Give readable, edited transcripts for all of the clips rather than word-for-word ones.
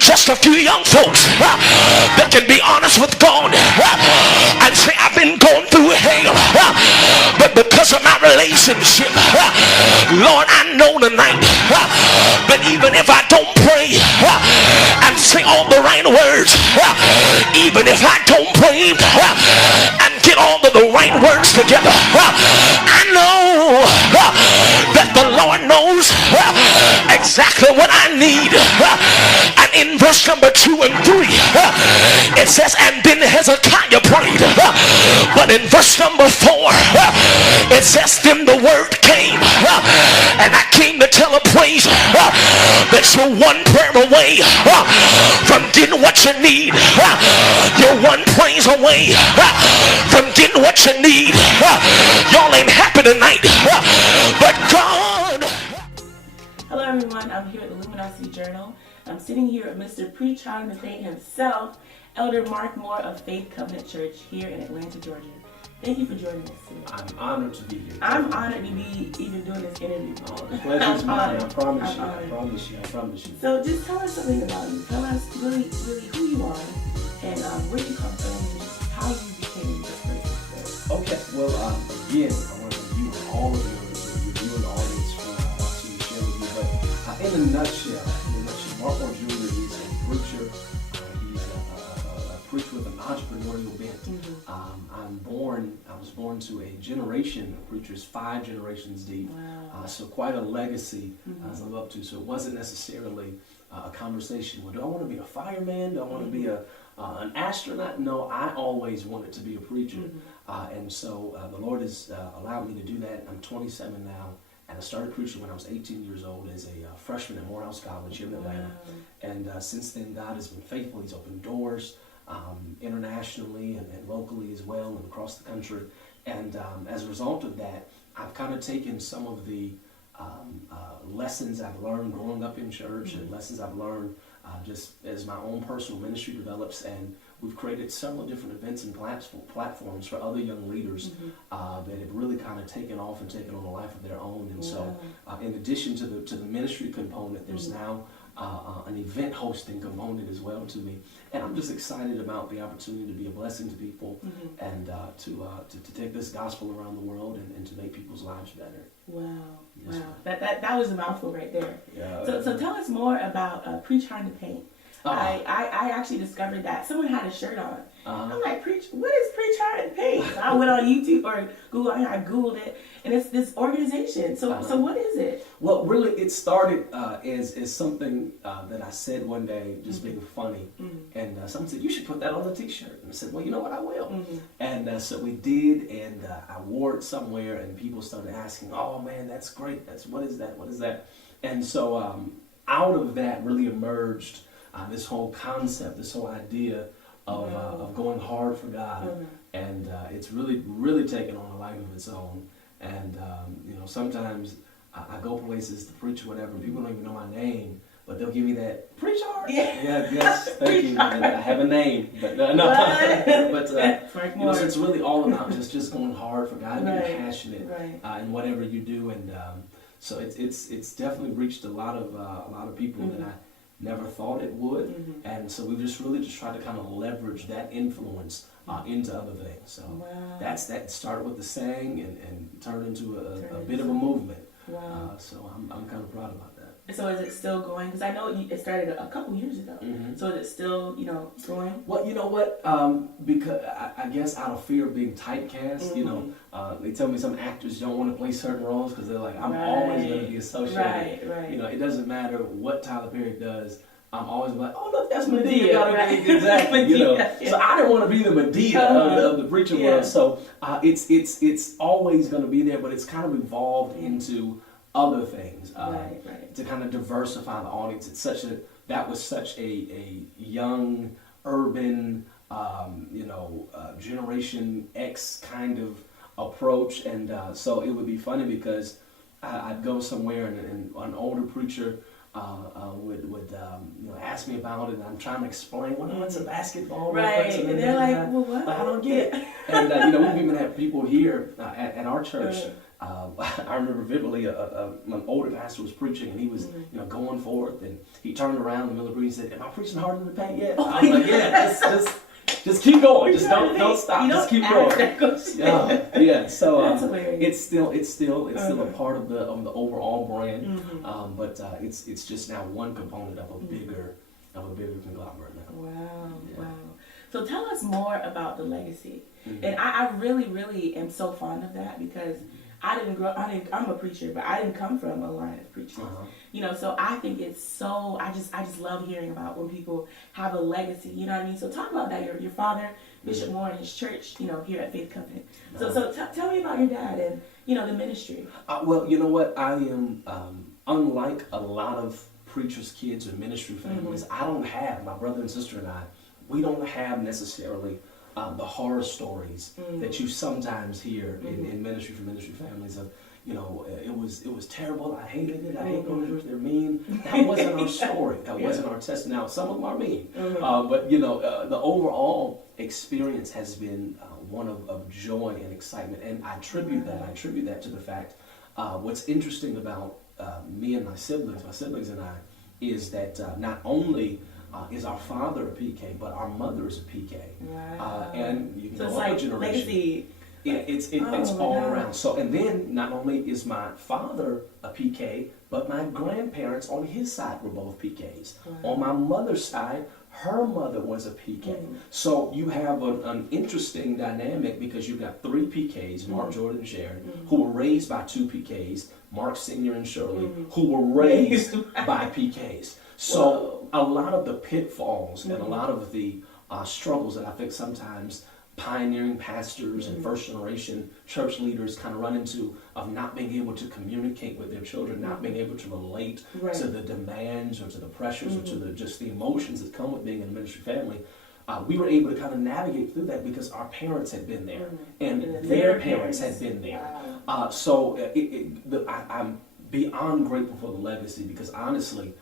just a few young folks that can be honest with God and say, I've been going through hell, but because of my relationship, Lord, I know tonight that even if I don't pray and say all the right words, even if I don't pray and get all of the right words together, I know that the Lord knows exactly what I need. And in verse number 2 and 3 it says, and then Hezekiah prayed. But in verse number 4 it says, then the word came, and I came to tell a praise that you're one prayer away from getting what you need. You're one praise away from getting what you need. Y'all ain't happy tonight, but God. Hello everyone, I'm here at the Luminosity Journal. I'm sitting here with Mr. Preacher on the Faith himself, Elder Mark Moore of Faith Covenant Church here in Atlanta, Georgia. Thank you for joining us today. I'm honored to be here. I'm honored to be even doing this interview. Oh, the pleasure's mine. I promise you. So just tell us something about you. Tell us really who you are and where you come from and just how you became this person. Okay, well, again, I want to thank you and all of your viewing audience for watching the show with you. But in a nutshell, Mark Moore Jr. is a preacher. He's a preacher with an entrepreneurial bent. I was born to a generation of preachers, 5 generations deep. Wow. So quite a legacy as I'm up to. So it wasn't necessarily a conversation. Well, do I want to be a fireman? Do I want to be an astronaut? No, I always wanted to be a preacher. And so the Lord has allowed me to do that. I'm 27 now. And I started preaching when I was 18 years old as a freshman at Morehouse College here in Atlanta. And since then, God has been faithful. He's opened doors internationally and locally as well and across the country. And as a result of that, I've kind of taken some of the lessons I've learned growing up in church and lessons I've learned just as my own personal ministry develops, and we've created several different events and platforms for other young leaders that have really kind of taken off and taken on a life of their own. And so in addition to the ministry component, there's now an event hosting component as well to me. And I'm just excited about the opportunity to be a blessing to people and to take this gospel around the world and to make people's lives better. Wow. Yes, Wow. That was a mouthful right there. Yeah. So tell us more about Preach Hard to Paint. I actually discovered that someone had a shirt on. I'm like, what is Preach Hard to Paint? So I went on YouTube or Google. I Googled it, and it's this organization. So what is it? Well, really, it started as something that I said one day, just being funny. And someone said, you should put that on a t-shirt. And I said, well, you know what, I will. And so we did, and I wore it somewhere, and people started asking, oh man, that's great. What is that? And so out of that really emerged this whole concept, this whole idea of going hard for God. And it's really taken on a life of its own. And sometimes I go places to preach or whatever, and people don't even know my name, but they'll give me that, preach hard. Yes, thank you. And I have a name, but no. But so it's really all about just going hard for God and being passionate in whatever you do. And so it's definitely reached a lot of people that I never thought it would. And so we've just tried to kind of leverage that influence into other things. So that started with the saying and turned into a bit of a movement. So I'm kind of proud about that. So is it still going? Because I know it started a couple years ago. So is it still, going? Well, you know what? Because I guess out of fear of being typecast, they tell me some actors don't want to play certain roles because they're like, I'm always going to be associated. Right. It doesn't matter what Tyler Perry does. I'm always like, oh look, that's Medea. Exactly. So I didn't want to be the Medea of the preacher world. So it's always going to be there, but it's kind of evolved into other things to kind of diversify the audience. That was such a young urban Generation X kind of approach, and so it would be funny because I'd go somewhere and an older preacher would ask me about it, and I'm trying to explain, what's a basketball reference? And they're like, well, what? I don't get it. And we've even had people here at our church I remember vividly, my older pastor was preaching, and he was, going forth, and he turned around in the middle of the preaching and said, "Am I preaching harder than the paint yet?" I was like, "Yeah, just keep going. Just don't stop. Just keep going." Yeah. So it's still a part of the overall brand, but it's just now one component of a bigger conglomerate now. Wow. So tell us more about the legacy. And I really, really am so fond of that, because I'm a preacher, but I didn't come from a line of preachers. So I think it's so, I just love hearing about when people have a legacy, you know what I mean? So talk about that, your father, Bishop Moore, and his church, here at Faith Covenant. So tell me about your dad and, the ministry. Well, you know what? I am, unlike a lot of preachers' kids or ministry families, I don't have, my brother and sister and I, we don't have necessarily the horror stories that you sometimes hear in ministry families of, it was terrible, I hated it, I hate going to church, they're mean. That wasn't our story. That wasn't our testimony. Now, some of them are mean. But, the overall experience has been one of joy and excitement. And I attribute that to the fact, what's interesting about me and my siblings and I, is that not only is our father a PK, but our mother is a PK. Wow. And you can so go it's up like a generation. Legacy. It's all around. So, and then not only is my father a PK, but my grandparents on his side were both PKs. Wow. On my mother's side, her mother was a PK. So you have an interesting dynamic, because you've got 3 PKs, Mark, Jordan, and Sharon, who were raised by 2 PKs, Mark Sr. and Shirley, who were raised by PKs. So a lot of the pitfalls and a lot of the struggles that I think sometimes pioneering pastors and first generation church leaders kind of run into, of not being able to communicate with their children, not being able to relate to the demands or to the pressures or to just the emotions that come with being in a ministry family. We were able to kind of navigate through that because our parents had been there and their parents had been there. So I'm beyond grateful for the legacy, because honestly,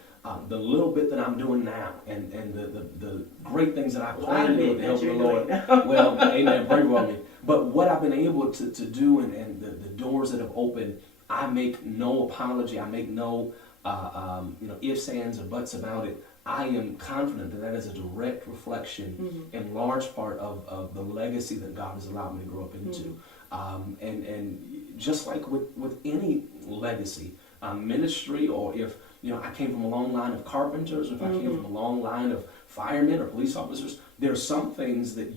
the little bit that I'm doing now and the great things that I plan to do with the help of the Lord, well, amen, pray for me. But what I've been able to do and the doors that have opened, I make no apology. I make no ifs, ands, or buts about it. I am confident that that is a direct reflection in large part of the legacy that God has allowed me to grow up into. And just like with any legacy, ministry, or if I came from a long line of carpenters, or if I came from a long line of firemen or police officers, there are some things that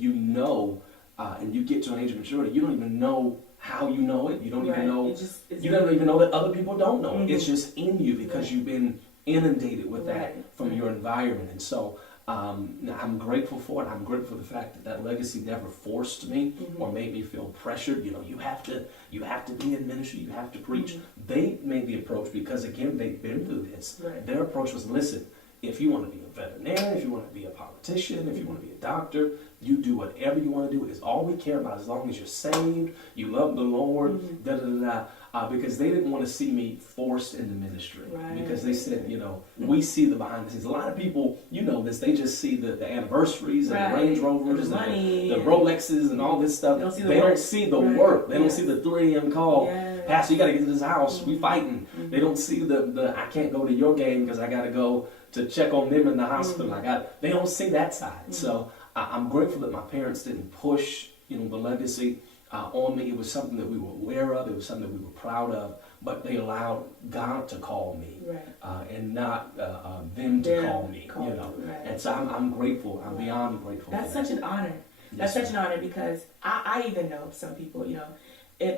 and you get to an age of maturity, you don't even know how you know it. You don't even know. You don't even know that other people don't know it. It's just in you because you've been inundated with that from your environment. And so I'm grateful for it. I'm grateful for the fact that legacy never forced me or made me feel pressured. You have to be in ministry. You have to preach. They made the approach because, again, they've been through this. Their approach was, listen, if you want to be a veterinarian, if you want to be a politician, if you want to be a doctor, you do whatever you want to do. It's all we care about, as long as you're saved, you love the Lord, because they didn't want to see me forced into ministry. Because they said, we see the behind the scenes. A lot of people, this, they just see the anniversaries and the Range Rovers and the Rolexes and all this stuff. They don't see the work. They don't see the 3 a.m. call. Pastor, you got to get to this house. We fighting. They don't see the I can't go to your game because I got to go to check on them in the hospital. They don't see that side. So I'm grateful that my parents didn't push, the legacy on me. It was something that we were aware of. It was something that we were proud of. But they allowed God to call me, and not them to call me. And so I'm grateful. I'm beyond grateful. That's such an honor. That's such an honor, because I even know some people,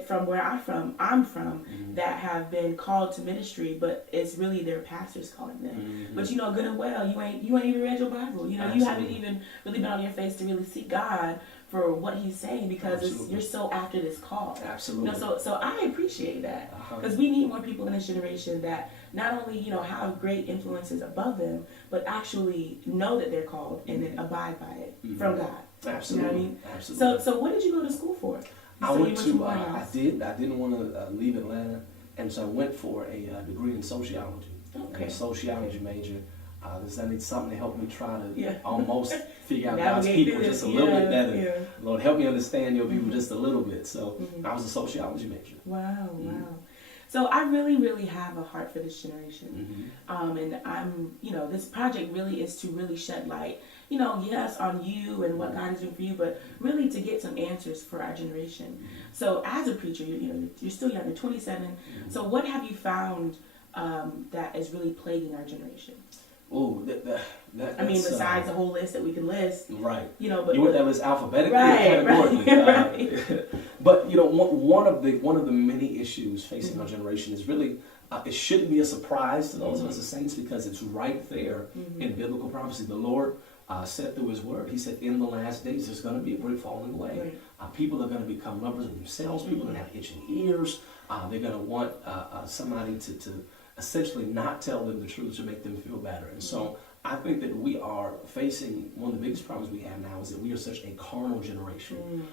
from where I'm from, that have been called to ministry, but it's really their pastors calling them. But good and well, you ain't even read your Bible. You haven't even really been on your face to really seek God for what He's saying, because you're so after this call. Absolutely. So I appreciate that, because we need more people in this generation that not only have great influences above them, but actually know that they're called and then abide by it from God. Absolutely. You know what I mean? Absolutely. So what did you go to school for? I went to, I didn't want to leave Atlanta, and so I went for a degree in sociology. A sociology major. I need something to help me try to Yeah. almost figure out God's Navigate people through just a this. little Yeah, bit better. yeah. Lord, help me understand your people just a little bit. So I was a sociology major. Wow, wow. So I really, really have a heart for this generation. And I'm, this project really is to really shed light, yes, on you and what God is doing for you, but really to get some answers for our generation. So as a preacher, you're still young, you're 27. So what have you found that is really plaguing our generation? Oh, besides the whole list that we can list, right? But you want that list alphabetically, right, or categorically, right. But one of the many issues facing our generation is really it shouldn't be a surprise to those of us as saints because it's right there in biblical prophecy. The Lord said through His Word, He said, "In the last days, there's going to be a great falling away. Right. People are going to become lovers of themselves. People are going to have itching ears. They're going to want somebody to essentially not tell them the truth to make them feel better." And so I think that we are facing one of the biggest problems we have now is that we are such a carnal generation.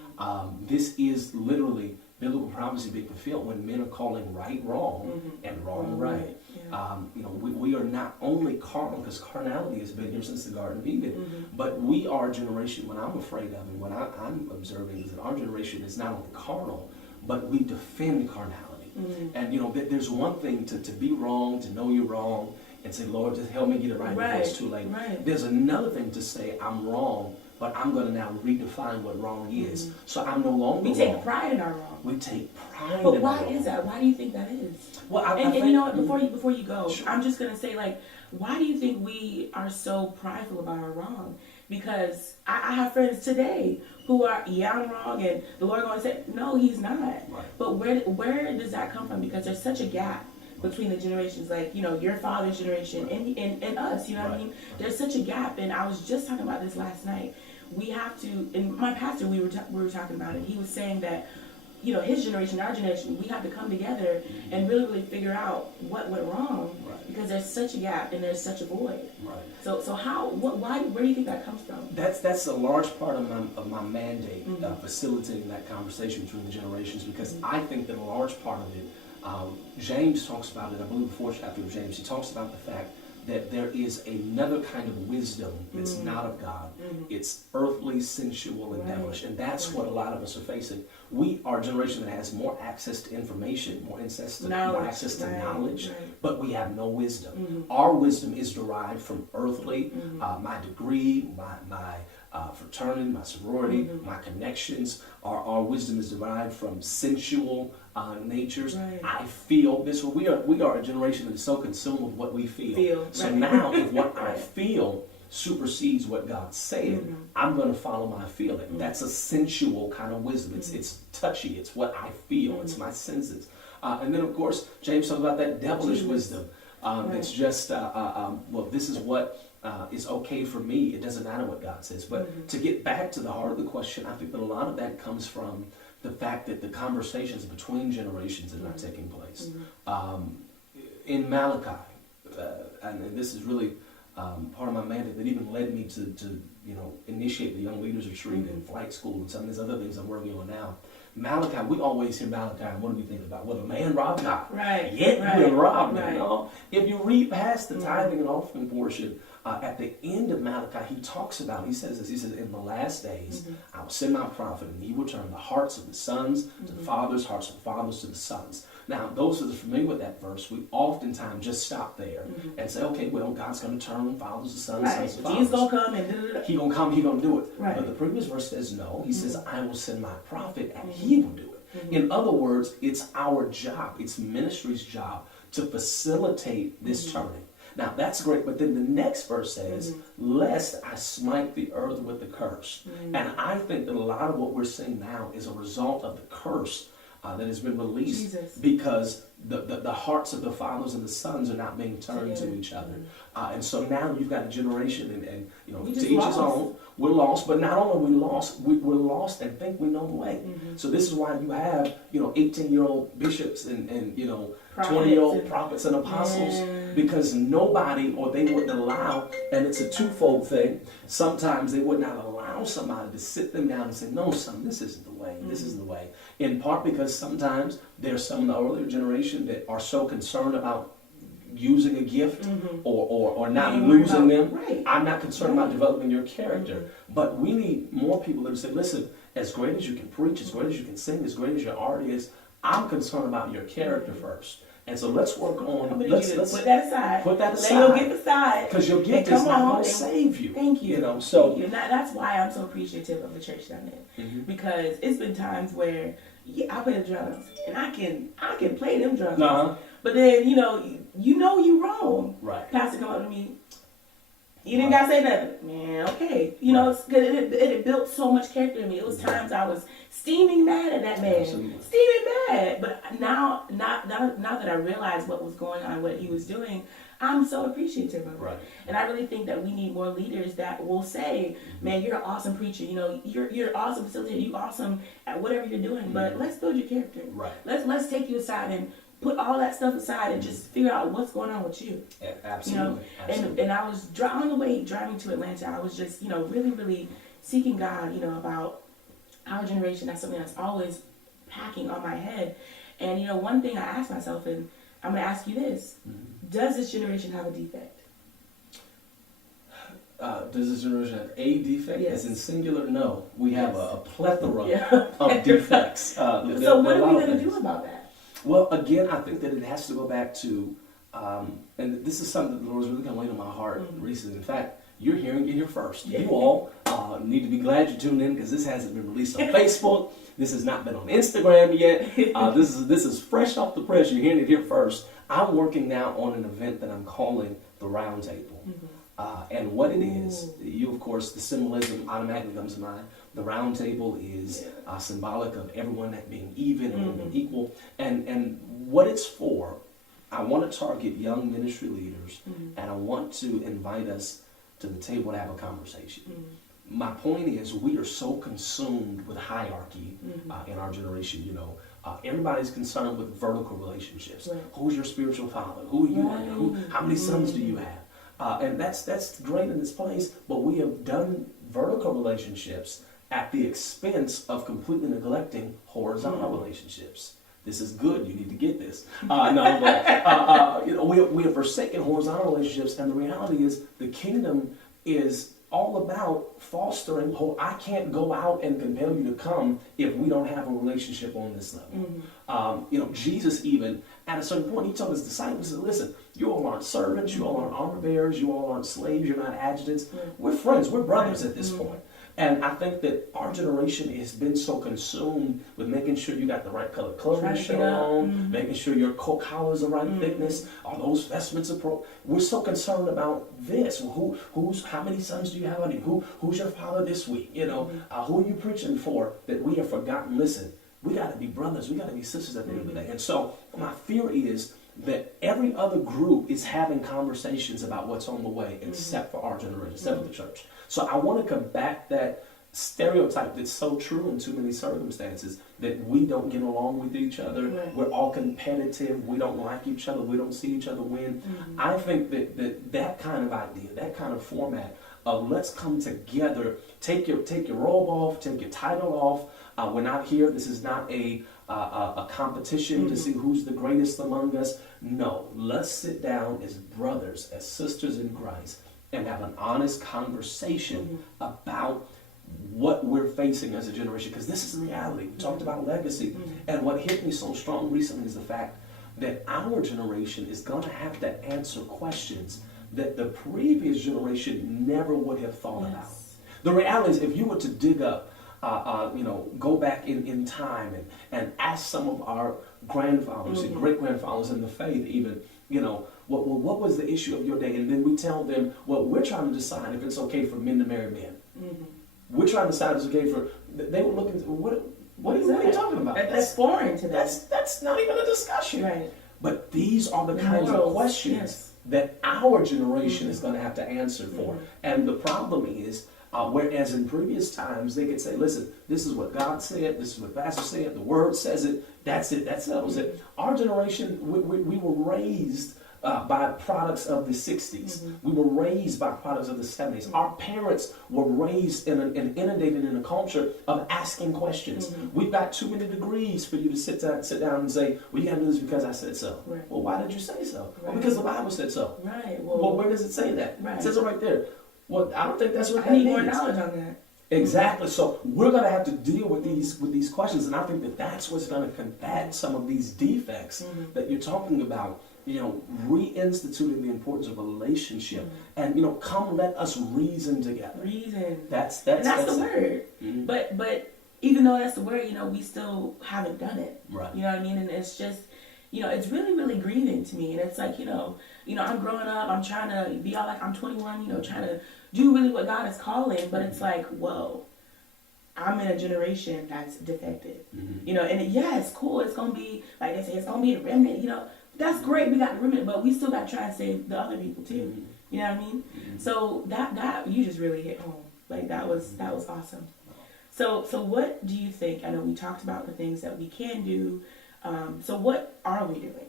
This is literally biblical prophecy being fulfilled when men are calling right wrong and wrong right. Yeah. We are not only carnal because carnality has been here since the Garden of Eden, but we are a generation, what I'm afraid of and what I'm observing is that our generation is not only carnal, but we defend carnality. And there's one thing to be wrong, to know you're wrong, and say, "Lord, just help me get it right before it's too late." Right. There's another thing to say, "I'm wrong, but I'm going to now redefine what wrong is." So I'm no longer wrong. We take pride in our wrong. We take pride in our wrong. But why is that? Why do you think that is? Well, I think, you know what? Before you go, sure. I'm just going to say, why do you think we are so prideful about our wrong? Because I have friends today who are, I'm wrong, and the Lord going to say, no, He's not. Right. But where does that come from? Because there's such a gap between the generations, your father's generation and us, what I mean? There's such a gap, and I was just talking about this last night. We have to, and my pastor, we were talking about it, he was saying that, his generation, our generation, we have to come together and really, really figure out what went wrong, because there's such a gap and there's such a void. Right. So where do you think that comes from? That's a large part of my mandate, facilitating that conversation between the generations, because I think that a large part of it, James talks about it, I believe the 4th chapter of James, he talks about the fact that there is another kind of wisdom that's not of God. It's earthly, sensual, and devilish. And that's what a lot of us are facing. We are a generation that has more access to information, more access to knowledge, but we have no wisdom. Our wisdom is derived from earthly, my degree, my fraternity, my sorority, my connections. Our wisdom is derived from sensual natures. Right. I feel this. We are a generation that is so consumed with what we feel. So now, if what I feel supersedes what God said, I'm going to follow my feeling. That's a sensual kind of wisdom. It's touchy. It's what I feel. It's my senses. And then, of course, James talks about that devilish wisdom. It's just, this is what is okay for me. It doesn't matter what God says. But to get back to the heart of the question, I think that a lot of that comes from the fact that the conversations between generations are not taking place. In Malachi, and this is really part of my mandate that even led me to initiate the Young Leaders Retreat and Flight School and some of these other things I'm working on now. Malachi, we always hear Malachi, and what do we think about? Well, the man robbed God. Right. Yet you robbed him. No. If you read past the tithing and offering portion, at the end of Malachi, he talks about, he says, in the last days, I will send my prophet, and he will turn the hearts of the sons to the fathers, hearts of the fathers to the sons. Now, those who are familiar with that verse, we oftentimes just stop there and say, okay, well, God's going to turn fathers to sons, sons to fathers. He's going to come and He's going to come, He's going to do it. Right. But the previous verse says no. He says, I will send my prophet, and he will do it. In other words, it's our job, it's ministry's job to facilitate this turning. Now, that's great, but then the next verse says, lest I smite the earth with the curse. And I think that a lot of what we're seeing now is a result of the curse that has been released because the hearts of the fathers and the sons are not being turned to each other. And so now you've got a generation, and to each his own, we're lost. But not only are we lost, we're lost and think we know the way. So this is why you have 18-year-old bishops and 20-year-old prophets and apostles, because nobody, or they wouldn't allow, and it's a twofold thing. Sometimes they would not allow somebody to sit them down and say, no, son, this isn't the way. This is the way. In part because sometimes there's some of the earlier generation that are so concerned about using a gift or or not losing them. Right. I'm not concerned about developing your character. But we need more people that say, listen, as great as you can preach, as great as you can sing, as great as your art is, I'm concerned about your character first. And so let's work on, let's put that aside. Put that aside. Let your gift aside. Because your gift is not going to save you. Thank you. You know, so. Thank you. And that's why I'm so appreciative of the church that I'm in. Because it's been times where I play the drums and I can play them drums. But then, you know you wrong. Right. Pastor come up to me. You didn't gotta say nothing. Man, okay. You know, it built so much character in me. It was times I was steaming mad at that man. Absolutely. Steaming mad. But now that I realized what was going on, what he was doing, I'm so appreciative of it. Right. And I really think that we need more leaders that will say, man, you're an awesome preacher. You know, you're an awesome facilitator. You're awesome at whatever you're doing. But let's build your character. Right. Let's take you aside and put all that stuff aside and just figure out what's going on with you. Yeah, absolutely. You know, absolutely. and I was on the way driving to Atlanta. I was just, you know, really, really seeking God, you know, about our generation. That's something that's always packing on my head. And, you know, one thing I asked myself, and I'm going to ask you this. Does this generation have a defect? Does this generation have a defect? Yes. As in singular, no. We have a plethora Yeah. of defects. So what are we going to do about that? Well, again, I think that it has to go back to, and this is something that the Lord's really kind of laid on my heart recently. In fact, you're hearing it here first. You all need to be glad you tuned in because this hasn't been released on Facebook. This has not been on Instagram yet. This is fresh off the press. You're hearing it here first. I'm working now on an event that I'm calling the Round Table. And what it is, you, of course, the symbolism automatically comes to mind. The round table is symbolic of everyone being even and equal. And what it's for, I want to target young ministry leaders, and I want to invite us to the table to have a conversation. My point is, we are so consumed with hierarchy in our generation, you know. Everybody's concerned with vertical relationships. Right. Who's your spiritual father? Who are you? How many sons do you have? And that's great in this place, but we have done vertical relationships at the expense of completely neglecting horizontal relationships. This is good. You need to get this. You know, we have forsaken horizontal relationships, and the reality is the kingdom is all about fostering. I can't go out and compel you to come if we don't have a relationship on this level. You know, Jesus even at a certain point, he told his disciples, he said, listen, you all aren't servants, you all aren't armor bearers, you all aren't slaves, you're not adjutants. We're friends, we're brothers at this point. And I think that our generation has been so consumed with making sure you got the right color clothing shirt on, making sure your coat collar is the right thickness, are those vestments appropriate. We're so concerned about this. How many sons do you have on you? Who's your father this week? You know, who are you preaching for? That we have forgotten. Listen, we got to be brothers. We got to be sisters at the end of the day. And so my fear is that every other group is having conversations about what's on the way, except for our generation, except for the church. So I want to combat that stereotype that's so true in too many circumstances, that we don't get along with each other. Right. We're all competitive. We don't like each other. We don't see each other win. I think that kind of idea, that kind of format of let's come together, take your robe off, take your title off. We're not here. This is not a competition to see who's the greatest among us. No, let's sit down as brothers, as sisters in Christ, and have an honest conversation about what we're facing as a generation. Because this is the reality. We talked about legacy. And what hit me so strong recently is the fact that our generation is going to have to answer questions that the previous generation never would have thought about. The reality is, if you were to dig up, go back in time and ask some of our grandfathers and great-grandfathers in the faith even, you know, what was the issue of your day? And then we tell them, well, we're trying to decide if it's okay for men to marry men. We're trying to decide if it's okay for... They were looking... What are you talking about? That's foreign to them. That's not even a discussion. Right. But these are the kinds of questions that our generation is going to have to answer for. And the problem is, whereas in previous times they could say, listen, this is what God said, this is what Pastor said, the Word says it, that settles it. Our generation, we were raised by products of the 60s. We were raised by products of the 70s. Our parents were raised and inundated in a culture of asking questions. We've got too many degrees for you to sit down and say, well, you got to do this because I said so. Right. Well, why did you say so? Right. Well, because the Bible said so. Right. Well, where does it say that? Right. It says it right there. Well, I don't think that's what I that need means. more knowledge on that. Exactly. So we're going to have to deal with these questions, and I think that's what's going to combat some of these defects that you're talking about. Reinstituting the importance of a relationship, and come let us reason together. Reason. That's the word. But even though that's the word, we still haven't done it. Right. You know what I mean? And it's just, it's really, really grieving to me. And it's like, I'm growing up. I'm trying to be all like I'm 21. Trying to do really what God is calling, but it's like, whoa, I'm in a generation that's defective. And it's cool. It's gonna be like they say, it's gonna be a remnant. That's great. We got the remnant, but we still got to try and save the other people too. You know what I mean? So that you just really hit home. Like that was awesome. So what do you think? I know we talked about the things that we can do. So what are we doing?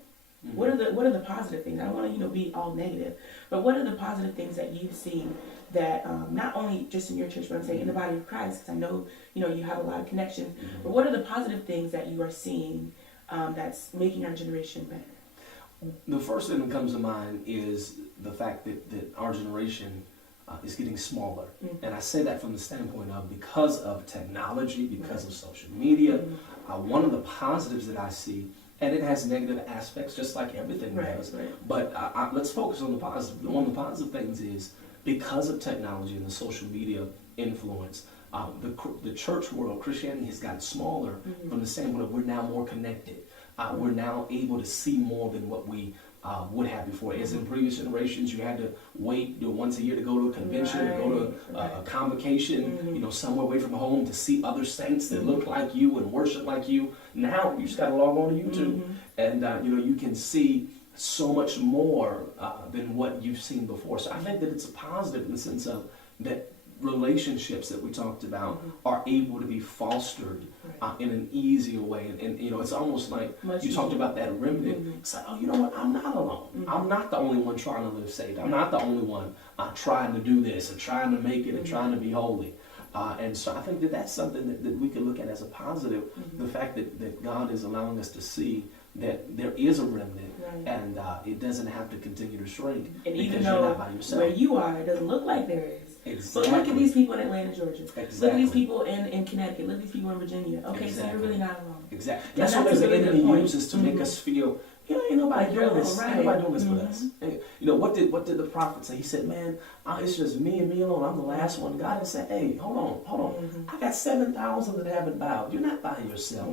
What are the positive things? I don't want to be all negative, but what are the positive things that you've seen that not only just in your church, but I'm saying in the body of Christ, because I know you have a lot of connections. But what are the positive things that you are seeing that's making our generation better? The first thing that comes to mind is the fact that our generation is getting smaller. And I say that from the standpoint of because of technology, because of social media. One of the positives that I see, and it has negative aspects just like everything does, but let's focus on the positive. One of the positive things is because of technology and the social media influence, the church world, Christianity has gotten smaller from the standpoint of we're now more connected. We're now able to see more than what we would have before. As in previous generations, you had to wait once a year to go to a convention, to go to a convocation, somewhere away from home to see other saints that look like you and worship like you. Now you just got to log on to YouTube, and you can see so much more than what you've seen before. So I think that it's a positive in the sense of that relationships that we talked about are able to be fostered in an easier way. And it's almost like you talked about that remnant. It's like, oh, you know what? I'm not alone. I'm not the only one trying to live saved. I'm not the only one trying to do this and trying to make it and trying to be holy. And so I think that that's something that we can look at as a positive, the fact that God is allowing us to see that there is a remnant, and it doesn't have to continue to shrink. And even though where you are, it doesn't look like there is. Exactly. But look at these people in Atlanta, Georgia. Exactly. Look at these people in Connecticut. Look at these people in Virginia. Okay, so you're really not alone. Exactly. That's what the enemy uses to make us feel, ain't nobody doing this. Ain't nobody doing this with us. What did the prophet say? He said, man, it's just me and me alone. I'm the last one. God has said, hey, hold on. I got 7,000 that haven't bowed. You're not by yourself.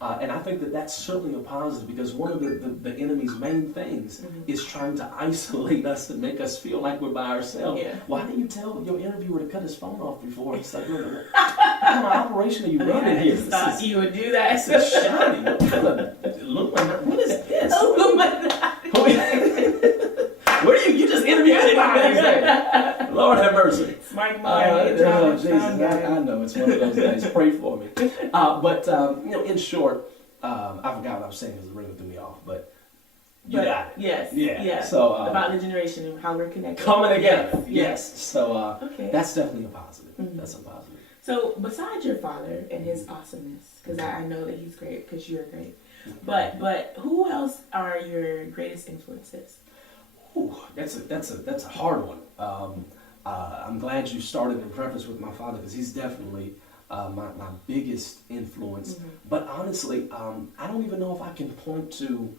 And I think that that's certainly a positive, because one of the enemy's main things is trying to isolate us and make us feel like we're by ourselves. Yeah. Why didn't you tell your interviewer to cut his phone off before he started doing it? What kind of operation are you running here? Thought you would do that. This is shiny. What kind of what is this? Where you just interviewed anybody? Lord have mercy. Smart mind. Jesus, I know it's one of those days. Pray for me. But in short, I forgot what I was saying because the ring threw me off. But you got it. Yes. Yeah. Yeah. So about the generation and how we're connected. Coming together. Yes. So okay. That's definitely a positive. That's a positive. So besides your father and his awesomeness, because I know that he's great because you're great. But who else are your greatest influences? Ooh, that's a hard one. I'm glad you started in preface with my father, because he's definitely my biggest influence. But honestly, I don't even know if I can point to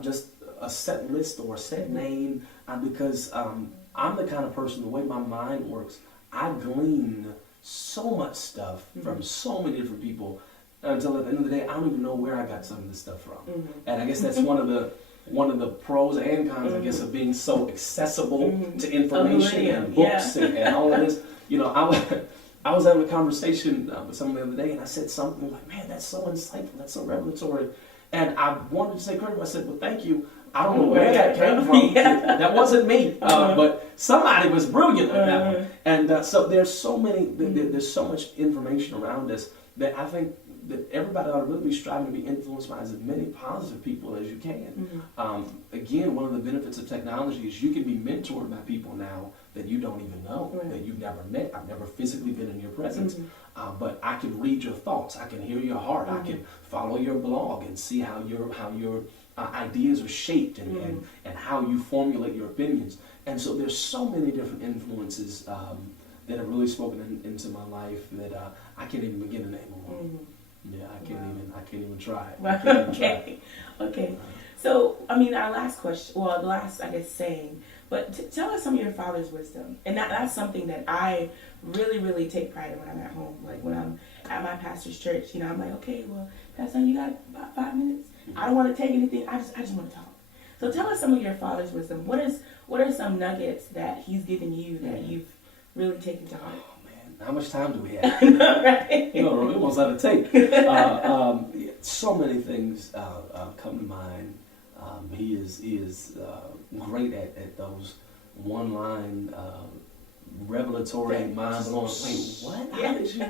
just a set list or a set name, because I'm the kind of person, the way my mind works, I glean so much stuff from so many different people until at the end of the day, I don't even know where I got some of this stuff from. And I guess that's one of the pros and cons, I guess, of being so accessible to information and books and all of this. I was having a conversation with someone the other day, and I said something like, man, that's so insightful, that's so revelatory. And I wanted to say credit. I said, well, thank you. I don't know where that came from. That wasn't me. But somebody was brilliant with that one. And so there's so much information around us that I think that everybody ought to really be striving to be influenced by as many positive people as you can. Again, one of the benefits of technology is you can be mentored by people now that you don't even know, that you've never met. I've never physically been in your presence, but I can read your thoughts. I can hear your heart. I can follow your blog and see how your ideas are shaped and how you formulate your opinions. And so there's so many different influences that have really spoken into my life that I can't even begin to name them all. Yeah, I can't even try. Okay. So, I mean, our last question, well, the last, I guess, saying, but tell us some of your father's wisdom. And that's something that I really, really take pride in when I'm at home. Like when I'm at my pastor's church, you know, I'm like, okay, well, Pastor, you got about 5 minutes? I don't want to take anything. I just want to talk. So tell us some of your father's wisdom. What are some nuggets that he's given you that you've really taken to heart? Oh man, how much time do we have? Right? You know, we almost out of tape. So many things come to mind. He is great at those one-line, revelatory, mind-blowing. Wait, what? How did you?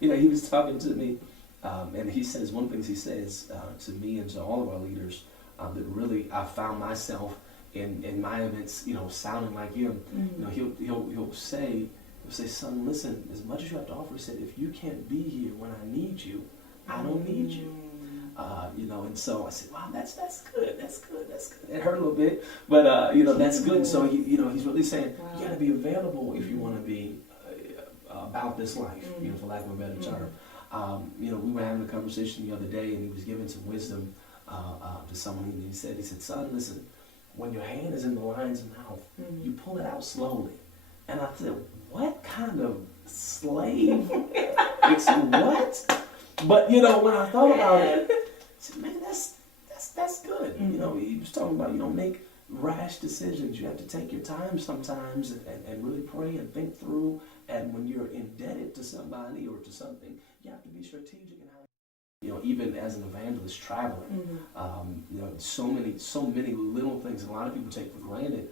You know, he was talking to me, and he says one of the things he says to me and to all of our leaders that really I found myself in my events, you know, sounding like him. You know, he'll say, son, listen, as much as you have to offer, he said, if you can't be here when I need you, I don't need you. You know, and so I said, wow, that's good. It hurt a little bit, but you know, that's good. So he's really saying you got to be available if you want to be about this life, you know, for lack of a better term. You know, we were having a conversation the other day, and he was giving some wisdom to someone. And he said, son, listen, when your hand is in the lion's mouth, you pull it out slowly. And I said, what kind of slave? It's what? But you know, when I thought about it, I said, man, that's good. You know, he was talking about, you know, make rash decisions. You have to take your time sometimes and really pray and think through. And when you're indebted to somebody or to something, you have to be strategic in how, you know, even as an evangelist traveling, you know, so many little things a lot of people take for granted,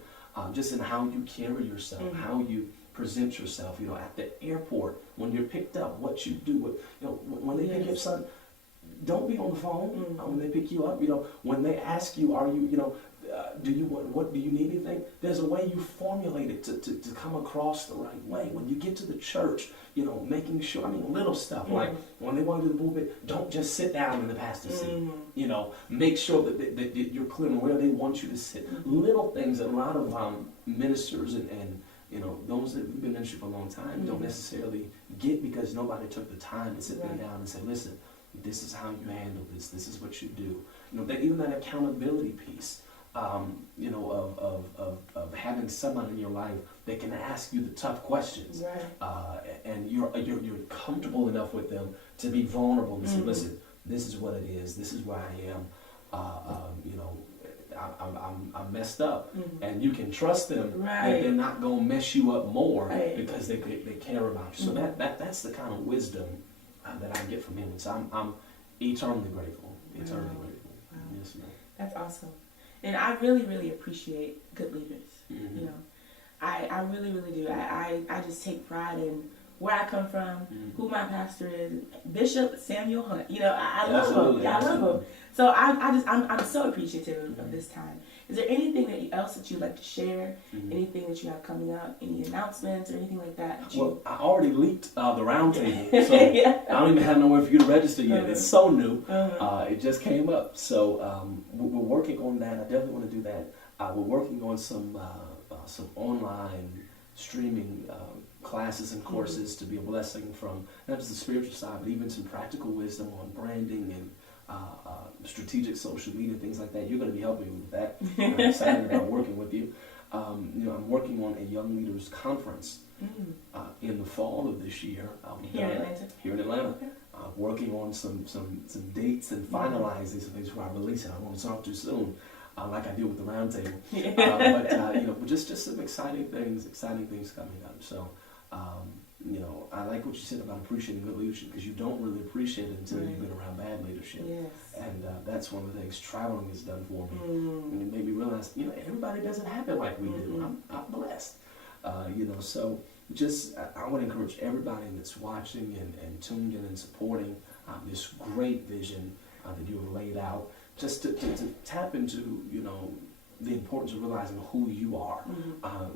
just in how you carry yourself, how you present yourself, you know, at the airport, when you're picked up, what you do, you know, when they pick you up, son, don't be on the phone when they pick you up, you know, when they ask you, are you, you know, do you need anything? There's a way you formulate it to come across the right way. When you get to the church, you know, making sure, I mean, little stuff, like when they walk to the pulpit, don't just sit down in the pastor's seat, you know, make sure that you're clear on where they want you to sit. Little things that a lot of ministers and you know, those that have been in ministry for a long time don't necessarily get, because nobody took the time to sit them down and say, listen, this is how you handle this. This is what you do. You know, even that accountability piece, you know, of having someone in your life that can ask you the tough questions, and you're comfortable enough with them to be vulnerable and say, listen, this is what it is. This is where I am. You know, I'm messed up, and you can trust them that they're not gonna mess you up more because they care about you. So that's the kind of wisdom that I get from him. And so I'm eternally grateful. Eternally grateful. Wow. Yes, ma'am. That's awesome, and I really, really appreciate good leaders. You know, I really, really do. I just take pride in where I come from, who my pastor is, Bishop Samuel Hunt. You know, I love him. Yeah, I love him. So I'm so appreciative of this time. Is there anything else that you'd like to share? Anything that you have coming up? Any announcements or anything like that? Well, I already leaked the roundtable, so I don't even have nowhere for you to register yet. It's so new. It just came up. So we're working on that. I definitely want to do that. We're working on some online streaming classes and courses to be a blessing from not just the spiritual side, but even some practical wisdom on branding and strategic social media, things like that. You're going to be helping me with that. I'm excited about working with you. You know, I'm working on a young leaders conference in the fall of this year. Here in Atlanta. Okay. Working on some dates and finalizing some things before I release it. I won't talk too soon, like I did with the roundtable. But you know, just some exciting things coming up. So. You know, I like what you said about appreciating good leadership, because you don't really appreciate it until you've been around bad leadership. And that's one of the things traveling has done for me. And it made me realize, you know, everybody doesn't happen like we do. I'm blessed. You know, so just I want to encourage everybody that's watching and tuned in and supporting. this great vision that you have laid out, just to tap into, the importance of realizing who you are.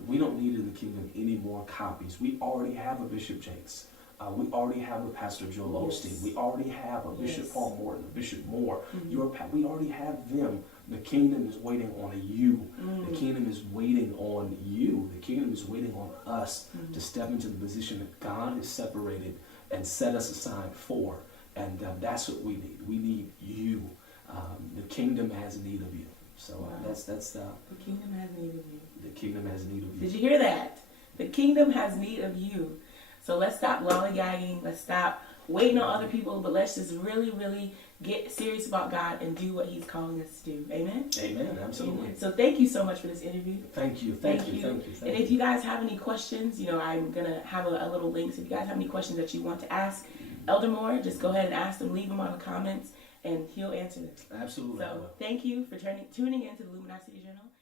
We don't need in the kingdom any more copies. We already have a Bishop Jakes. We already have a Pastor Joel Osteen. We already have a Bishop Paul Morton, a Bishop Moore. We already have them. The kingdom is waiting on you. The kingdom is waiting on you. The kingdom is waiting on us to step into the position that God has separated and set us aside for. And that's what we need. We need you. The kingdom has need of you. So that's the kingdom has need of you. The kingdom has need of you. Did you hear that? The kingdom has need of you. So let's stop lollygagging. Let's stop waiting on other people, but let's just really, really get serious about God and do what He's calling us to do. Amen? Amen. Absolutely. Amen. So thank you so much for this interview. Thank you. And if you guys have any questions, I'm going to have a little link. So if you guys have any questions that you want to ask Elder Moore, just go ahead and ask them. Leave them on the comments, and he'll answer them. Absolutely. So thank you for tuning in to the Luminosity Journal.